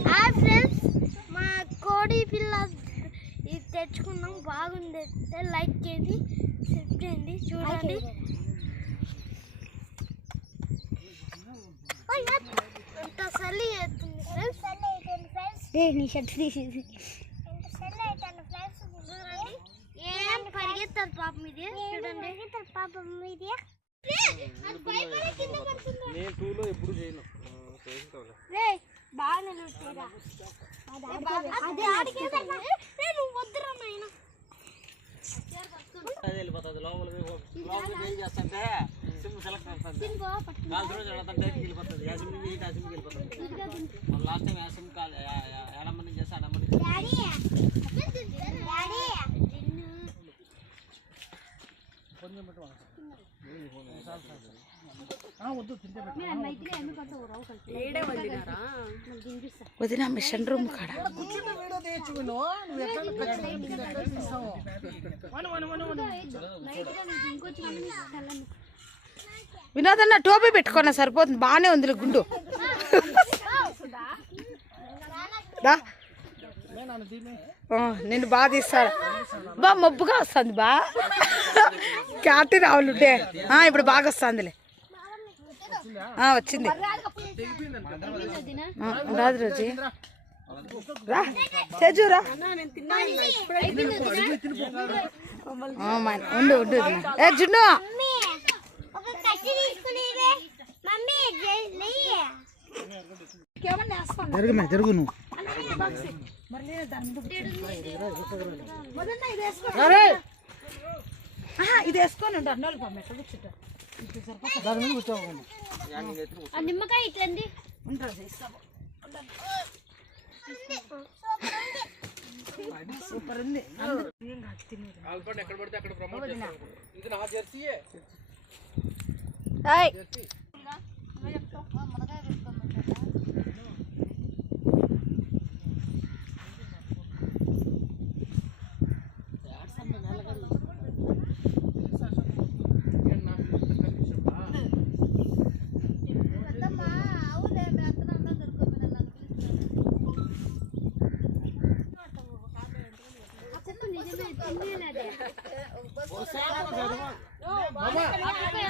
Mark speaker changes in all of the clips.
Speaker 1: Hi friends మా కోడి పిల్ల ఇది తెచ్చుకున్నాం బాగుంది లైక్ చేయండి సబ్స్క్రైబ్ చేయండి చూడండి. ఎంత చలి అవుతుంది ఫ్రెండ్స్. నీ షర్ట్ ఏం పరిగెత్తారు పాపం ఇది? చూడండి. పాపం ఇది? అది భయపడే కింద పడుతుంది?
Speaker 2: నేను టూలో ఎప్పుడు చేయను.
Speaker 1: బాగా అది
Speaker 2: చేస్తుంటే సిమ్ సెలెక్ట్ అవుతుంది నాలుగు రోజులు వెళ్తుంటే వెళ్ళిపోతుంది ఆ సిమ్ నుంచి ఆ సిమ్కి వెళ్ళిపోతుంది మనం లాస్ట్ టైం ఆ
Speaker 3: వదిన మిషన్ రూమ్ కాడ? వినోదన్న టోపీ పెట్టుకున్నా సరిపోతుంది. బాగానే ఉంది గుండు. దా. ఆ, నిన్ను బాగా తీస్తాడు బా మబ్బుగా వస్తుంది బా. క్యాటి రావులుంటే. ఆ, ఇప్పుడు బాగా వస్తుందిలే. ఆ, వచ్చింది. రాదు రోజు. రా ఉండు ఉండు. ఏ జున్ను.
Speaker 4: జరుగు నువ్వు.
Speaker 3: ఇది వేసుకొని ఉండు అన్నోళ్ళు పంపేట కూర్చుంటా
Speaker 4: దాని మీద కూర్చోకుండా
Speaker 1: ఆ నిమ్మకాయ ఇట్లండి
Speaker 3: ఉంటుంది సూపర్ ఉంది.
Speaker 2: ఎక్కడ పడితే అక్కడ ప్రమోట్ చేస్తారు ఇది నా జెర్సీయే.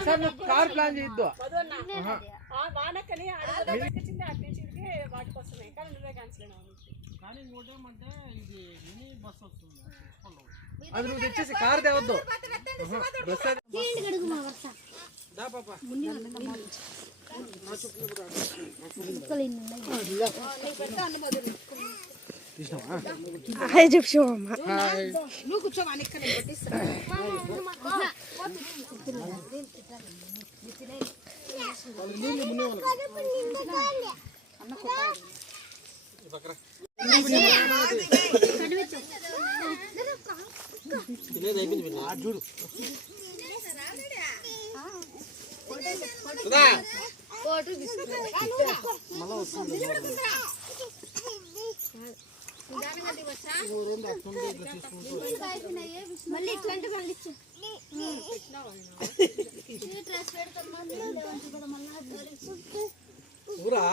Speaker 2: సార్ నువ్వు కార్ ప్లాన్ చేయొద్దు అది నువ్వు తెచ్చేసి కార్ తేవద్దు బస్ దా పాప
Speaker 3: హాయ్ నువ్వు కూర్చోమని ఇక్కడ నేను కొట్టిస్తా
Speaker 1: మళ్ళీ ఇట్లాంటి మళ్ళీ.
Speaker 2: ఊరా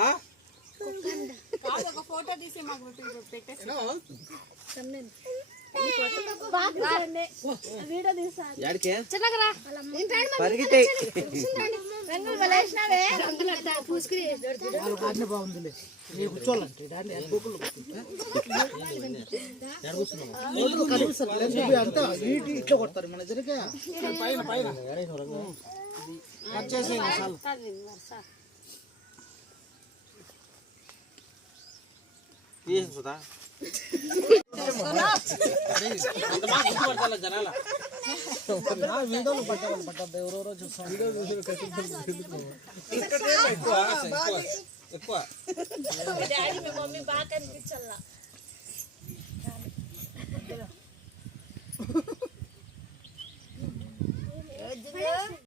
Speaker 4: బొక్కులు అంతా ఇటు ఇట్లా కొడతారు మన ఎదురుగా పైన పైన కట్ చేసేయండి చాలు
Speaker 2: తీసేసి సుధా అంత బాగా గుర్తుపడతారా జనాల
Speaker 4: నా వీడియోలు పట్టాలి పట్టద్దు ఎవరెవరో చూస్తాం వీడియో చూసి
Speaker 2: ఎక్కువ
Speaker 4: ఎక్కువ
Speaker 5: డాడీ మీ మమ్మీ బాగా కనిపించాలా